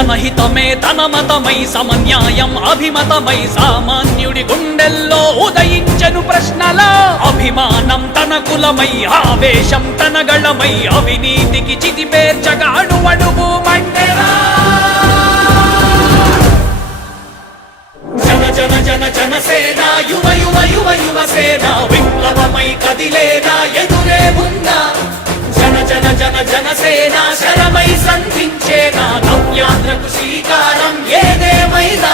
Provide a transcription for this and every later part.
జనహితమే తన మతమై సమన్యాయం అభిమతమై సామాన్యుడి గుండెల్లో ఉదయించెను ప్రశ్నల అభిమానం తన కులమై ఆవేశం తన గళమై అవినీతికి చితిపేర్చగా అడువడుగు మండెరా జన జన జన జనసేన యువ యువ యువ యువసేన విప్లవమై కదిలేనా ఎదురే ఉందా జన జన జన జనసేన శరమై సంధించేనా నవ్యాంధ్రకు శ్రీకారం ఏదేమైనా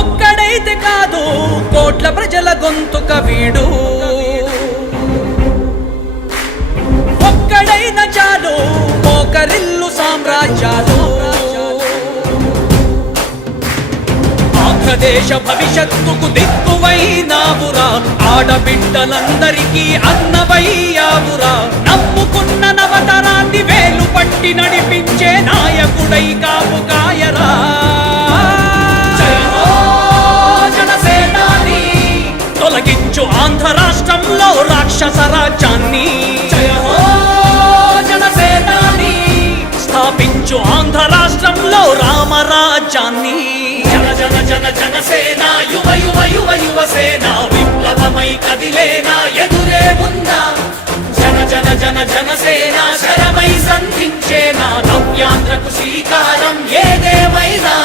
ఒక్కడైతే కాదు కోట్ల ప్రజల గొంతుక వీడు ఒక్కడైన చాలు మోకరిల్లు సామ్రాజ్యాలు ఆంధ్రదేశ భవిష్యత్తుకు దిక్కువైనావురా ఆడబిడ్డలందరికీ అన్నవయ్యావురా నమ్ముకున్న నవతరాన్ని వేలు పట్టి నడిపించే నాయకుడై కాపు కాయరా తొలగించు ఆంధ్ర రాష్ట్రంలో రాక్షస రాజ్యాన్ని జయ హో జనసేనాని స్థాపించు ఆంధ్ర రాష్ట్రంలో రామరాజ్యాన్ని జన జన జన జనసేన యువ యువ యువ యువసేన విప్లవమై కదిలేనా ఎదురే ఉందా జన జన జన జనసేన శరమై సంధించేనా నవ్యాంధ్రకు శ్రీకారం ఏదేమైనా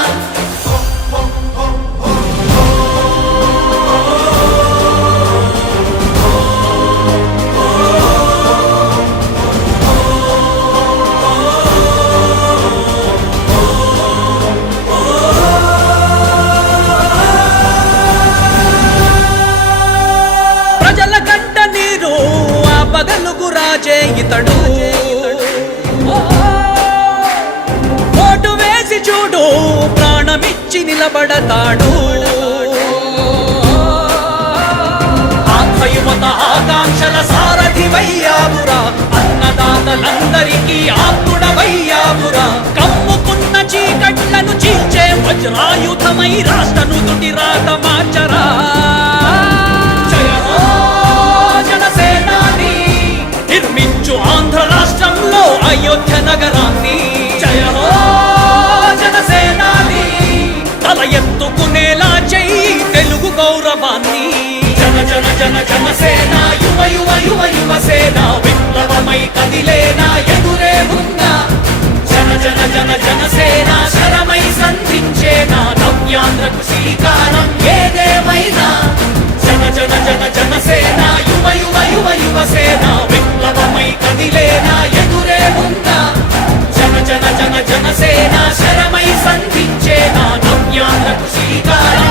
పగలుగు రాజే ఇతడు ఓటు వేసి చూడు ప్రాణమిచ్చి నిలబడతాడు ఆంధ్రయువత ఆకాంక్షల సారథివయ్యావురా అన్నదాతలందరికీ ఆత్ముడవయ్యావురా కమ్ముకున్న చీకట్లను చీల్చే వజ్రాయుధమై రాష్ట్రను తుటి రాత మార్చరా నిర్మించు ఆంధ్ర రాష్ట్రంలో అయోధ్య నగరాన్ని జయ హో జనసేనాని తల ఎత్తుకునేలా చెయ్యి తెలుగు గౌరవాన్ని జన జన జన జనసేన యువ యువ యువ యువసేన విప్లవమై కదిలేనా ఎదురే ఉందా జన జన జన జనసేన శరమై సంధించేనా నవ్యాంధ్రకు శ్రీకారం ఏదేమైనా జన జన జన జనసేన యువ యువ యువ యువసేన విప్లవమై కదిలేనా ఎదురే ఉందా జన జన జన జనసేన శరమై సంధించేనా నవ్యాంధ్రకు శ్రీకారం